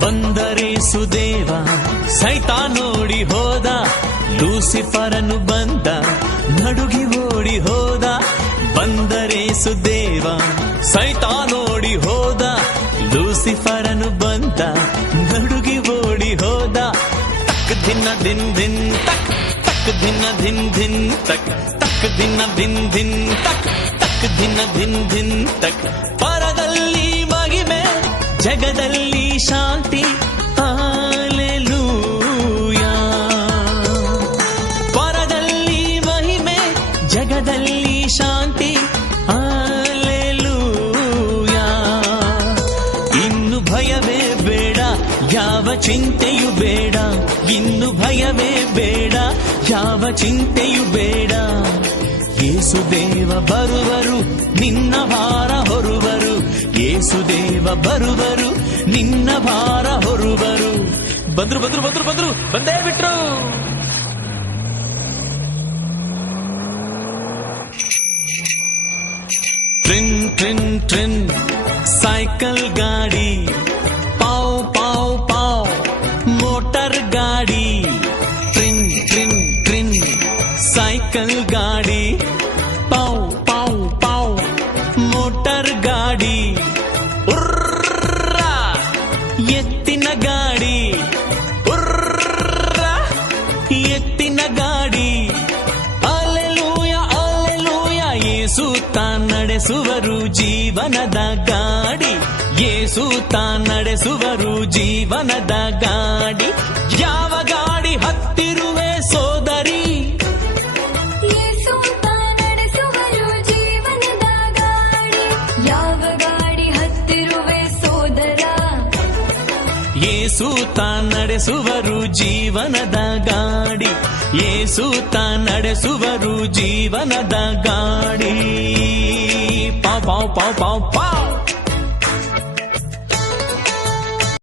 ಬಂದರೆ ಸುದೇವ ಸೈತ ನೋಡಿ ಹೋದ, ಲೂಸಿಫರನು ಬಂದ, ನಡುಗಿ ಓಡಿ ಹೋದ, ಬಂದರೆ ಸುದೇವ ಸೈತ ನೋಡಿ ಹೋದ, ಲೂಸಿಫರನು ಬಂದ, ನಡುಗಿ ಓಡಿ ಹೋದ, ತಕ್ ದಿನ ದಿನ್ ದಿನ್ ತಕ್ ತಕ್ ದಿನ ದಿನ್ ದಿನ್ ತಕ್ ತಕ್ ದಿನ ದಿನ್ ದಿನ್ ತಕ್ ತಕ್ ದಿನ ದಿನ್ ದಿನ್ ತಕ್, ಪರದಲ್ಲಿ ಮಗಿಮೆ, ಜಗದಲ್ಲಿ ಶಾಂತಿ. ಯಾವ ಚಿಂತೆಯು ಬೇಡ, ಇನ್ನು ಭಯವೇ ಬೇಡ, ಯಾವ ಚಿಂತೆಯು ಬೇಡ. ಏಸುದೇವ ಬರುವರು, ನಿನ್ನ ಭಾರ ಹೊರುವರು. ಏಸುದೇವ ಬರುವರು, ನಿನ್ನ ಭಾರ ಹೊರುವರು. ಬಂದ್ರು ಬಂದ್ರು ಬಂದ್ರು ಬಂದ್ರು, ಬಂದೇ ಬಿಟ್ರು. ಟ್ರಿನ್ ಟ್ರಿನ್ ಟ್ರಿನ್, ಸೈಕಲ್, ಗಾಡಿ. ಗಾಡಿ. ಟ್ರಿನ್ ಟ್ರಿನ್ ಟ್ರಿನ್. ಸೈಕಲ್ ಗಾಡಿ. ಪೌ ಪೌ ಪೌ ಮೋಟರ್ ಗಾಡಿ. ಉರ್ರ. ಎತ್ತಿನ ಗಾಡಿ. ಉರ್ರ. ಎತ್ತಿನ ಗಾಡಿ. Alleluia alleluia. ಏಸು ತಾನ್ ನಡೆಸುವರು ಜೀವನದ ಗಾಡಿ. ಏಸು ತಾನ್ ನಡೆಸುವರು ಜೀವನದ ಗಾಡಿ. ಯಾವ ಗಾಡಿ ಹತ್ತಿರುವೆ ಸೋದರಿ? ಜೀವನದ ಗಾಡಿ. ಯಾವ ಗಾಡಿ ಹತ್ತಿರುವೆ ಸೋದರ? ನಡೆಸುವರು ಜೀವನದ ಗಾಡಿ. ಏಸು ತಾ ನಡೆಸುವರು ಜೀವನದ ಗಾಡಿ. ಪಾವ್ ಪಾವ್ ಪಾವ್ ಪಾವ್ ಪಾವ್.